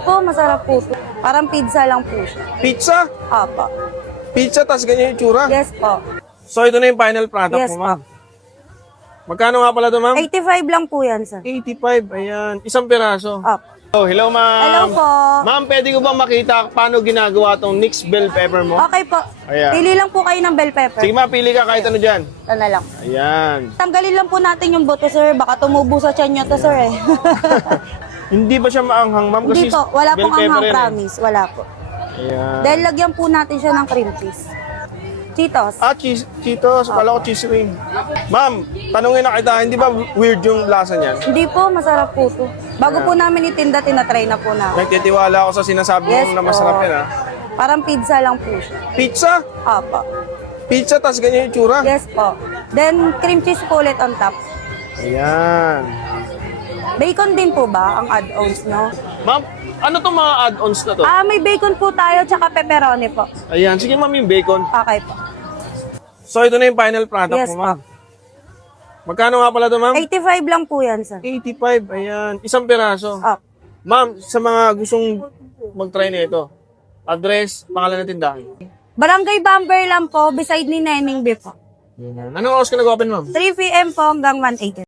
po, masarap po. Parang pizza lang po siya. Pizza? Opo. Pizza, tas ganyan yung tsura? Yes po. So, ito na yung final product Yes mo, ma'am. Magkano nga pala ito, ma'am? 85 lang po yan, sir. 85, ayan. Isang piraso. Opo. Oh, hello, ma'am. Hello po. Ma'am, pwede ko ba makita paano ginagawa tong Nix bell pepper mo? Okay po. Ayan. Pili lang po kayo ng bell pepper. Sige, ma'am, pili ka kahit ano dyan. Ito na lang. Ayan. Tanggalin lang po natin yung buto, sir. Baka tumubo sa tiyan nyo to, sir, eh. Hindi ba siya maanghang, ma'am? Kasi Hindi po. Wala bell pong pepper anghang, yan, eh. promise. Wala po. Ayan. Dahil lagyan po natin siya ng cream cheese. Cheetos. Ah, Cheetos. Kala ko cheese ring. Ma'am, tanungin na kita, hindi ba weird yung lasa niyan? Hindi po, masarap po to. Bago po namin itinda, tinatry na po na. Nagtitiwala ako sa sinasabi Yes mo na po. masarap yan, ha? Parang pizza lang po siya. Pizza? Opo. Pizza, tas ganyan yung tsura? Yes po. Then, cream cheese po ulit on top. Ayan. Bacon din po ba ang add-ons, no? Ma'am, ano tong mga add-ons na to? May bacon po tayo, tsaka pepperoni po. Ayan, sige ma'am, yung bacon. Okay po. So, ito na yung final product Yes mo, ma'am. Magkano nga pala ito, ma'am? 85 lang po yan, sir. 85, ayan. Isang piraso. Opo. Ma'am, sa mga gustong mag-try na ito, address, pangalan ng tindahan. Barangay Bamber lang po, beside ni Neneng B po. Anong oras ka nag-open, ma'am? 3 p.m. po hanggang 1 a.m.